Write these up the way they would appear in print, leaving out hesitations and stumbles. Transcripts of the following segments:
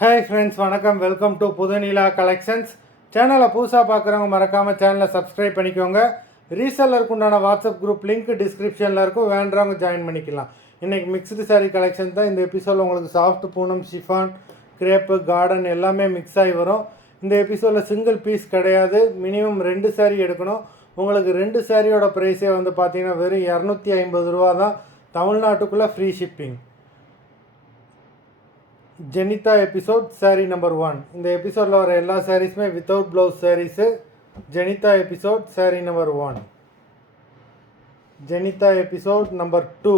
Hi friends, வணக்கம். Welcome to Pudhunila collections. சேனலை புதுசாக பார்க்குறவங்க மறக்காமல் சேனலை சப்ஸ்கிரைப் பண்ணிக்கோங்க. ரீசெல்லருக்கு உண்டான வாட்ஸ்அப் குரூப் லிங்க் டிஸ்கிரிப்ஷனில் இருக்கும், வேண்டவங்க ஜாயின் பண்ணிக்கலாம். இன்றைக்கி மிக்ஸ்டு சாரீ கலெக்ஷன் தான். இந்த எபிசோடில் உங்களுக்கு சாஃப்ட் பூனம், ஷிஃபான், கிரேப்பு, கார்டன் எல்லாமே மிக்ஸ் ஆகி வரும். இந்த எபிசோடில் சிங்கிள் பீஸ் கிடையாது, மினிமம் 2 சாரீ எடுக்கணும். உங்களுக்கு 2 சாரியோட ப்ரைஸே வந்து பார்த்தீங்கன்னா வெறும் 250 ரூபா தான். தமிழ்நாட்டுக்குள்ளே free shipping. Jenitha episode sari number 1. இந்த எபிசோடில் வர எல்லா சாரீஸுமே without blouse saris. Jenitha episode sari number 1. Jenitha episode number 2.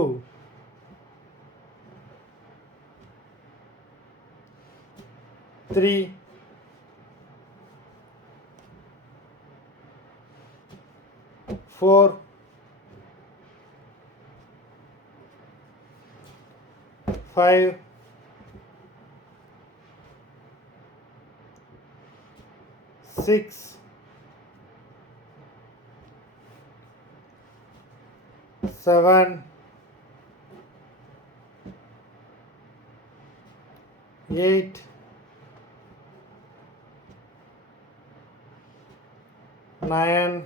Three, 4, 5, 6, 7, 8, 9,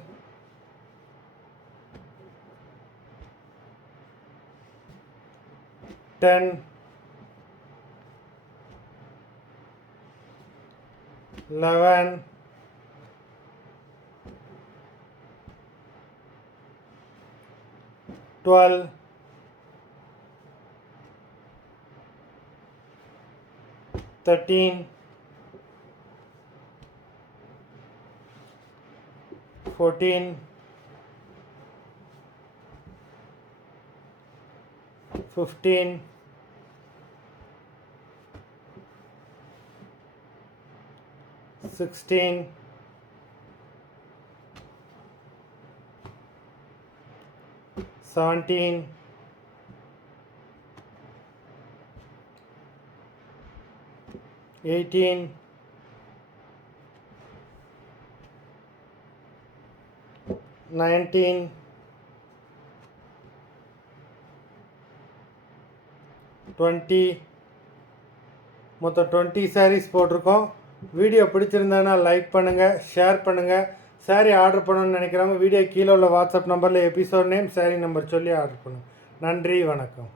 10, 11, 12, 13, 14, 15, 16, 17, 18, 19, 20. மொத்தம் 20 சாரீஸ் போட்டிருக்கோம். வீடியோ பிடிச்சிருந்தேன்னா லைக் பண்ணுங்கள், ஷேர் பண்ணுங்கள். சாரீ ஆர்டர் பண்ணணும்னு நினைக்கிறவங்க வீடியோ கீழே உள்ள வாட்ஸ்அப் நம்பரில் எபிசோட் நேம், சாரீ நம்பர் சொல்லி ஆர்டர் பண்ணுங்கள். நன்றி, வணக்கம்.